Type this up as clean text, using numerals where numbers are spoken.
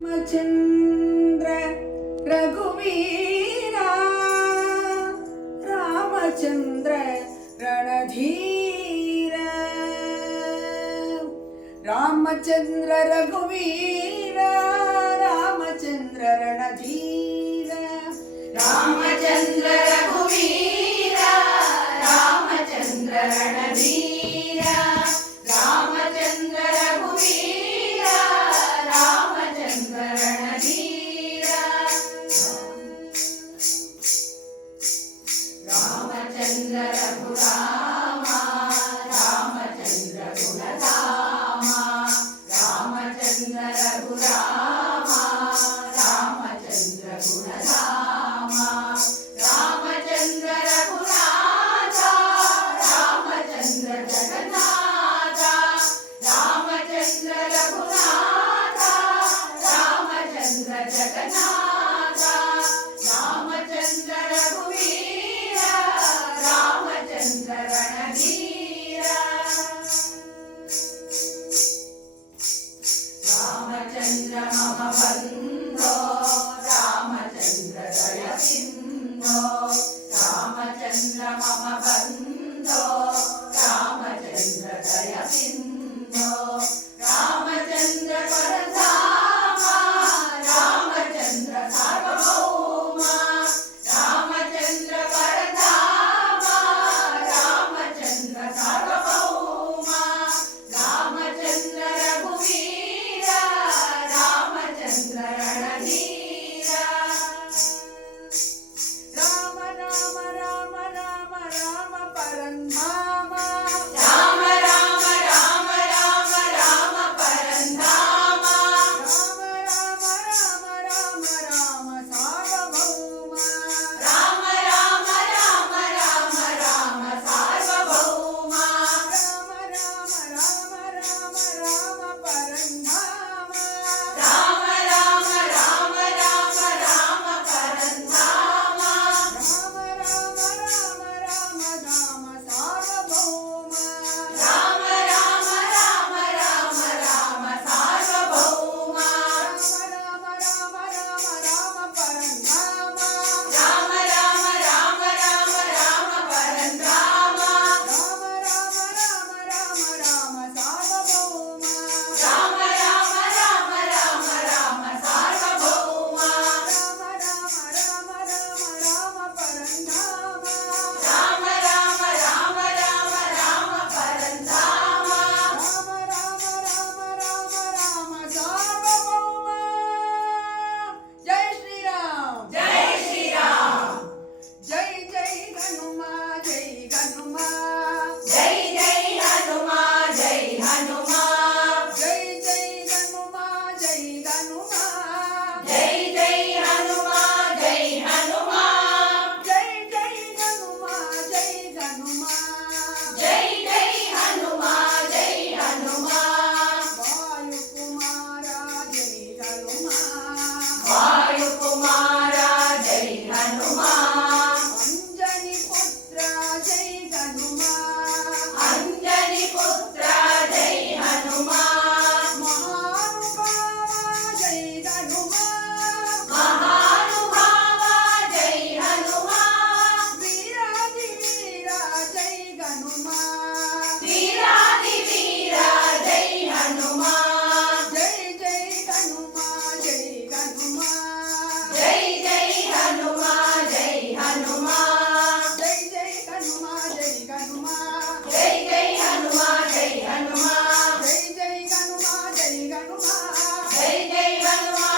रामचंद्र रघुवीरा रामचंद्र रणधीर रामचंद्र रघुवीरा रामचंद्र रणधीर रामचंद्र रघुवीरा रामचंद्र रणधीर रामचंद्र रघुवीरा रामचंद्र रणधीर रामचंद्र रघुरामा रामचंद्र गुणधामा रामचंद्र रघुरामा रामचंद्र गुणधामा रामचंद्र रघुनाथा रामचंद्र जगन्नाथा रामचंद्र रघुनाथा रामचंद्र जगन्नाथा रामचंद्र रघुवीरा रामचंद्र रणधीरा रामचंद्र मम बंधो रामचंद्र दया सिंधो रामचंद्र मम बंधो रामचंद्र दया सिंधो रामचंद्र परधामा रामचंद्र सार्वभौमा रामचंद्र परधामा रामचंद्र सार्वभौमा रामचंद्र रघुवीरा रामचंद्र रणधीरा राम राम राम राम राम परंधामा राम राम राम राम राम परंधामा राम राम राम राम राम सार्वभौमा राम राम राम राम राम सार्वभौमा राम राम राम राम राम परंधामा राम राम राम राम राम परंधामा राम राम राम राम राम सार्वभौमा राम राम राम राम राम सार्वभौमा राम राम राम राम परंधामा राम राम राम राम राम परंधामा राम राम राम राम राम सार्वभौमा राम राम राम राम राम सार्वभौमा राम राम राम राम राम परंधामा राम राम राम राम राम परंधामा राम राम राम राम राम सार्वभौमा जय श्री राम जय श्री राम जय जय हनुमा जय हनुमा जय जय हनुमा जय हनुमा जय जय हनुमा जय हनुमा जय जय हनुमा जय हनुमा जय जय हनुमा जय हनुमा जय जय हनुमा जय हनुमा वायु कुमारा जय हनुमा अंजनी पुत्र जय हनुमा अंजनी पुत्र जय हनुमा महानुभावा जय हनुमा महानुभावा जय हनुमा वीराधि वीरा जय हनुमा वीराधि वीरा जय हनुमा जय जय हनुमा जय हनुमा जय जय हनुमा जय हनुमा जय जय हनुमा जय हनुमा जय जय हनुमा जय हनुमा जय जय हनुमा जय हनुमा जय जय हनुमा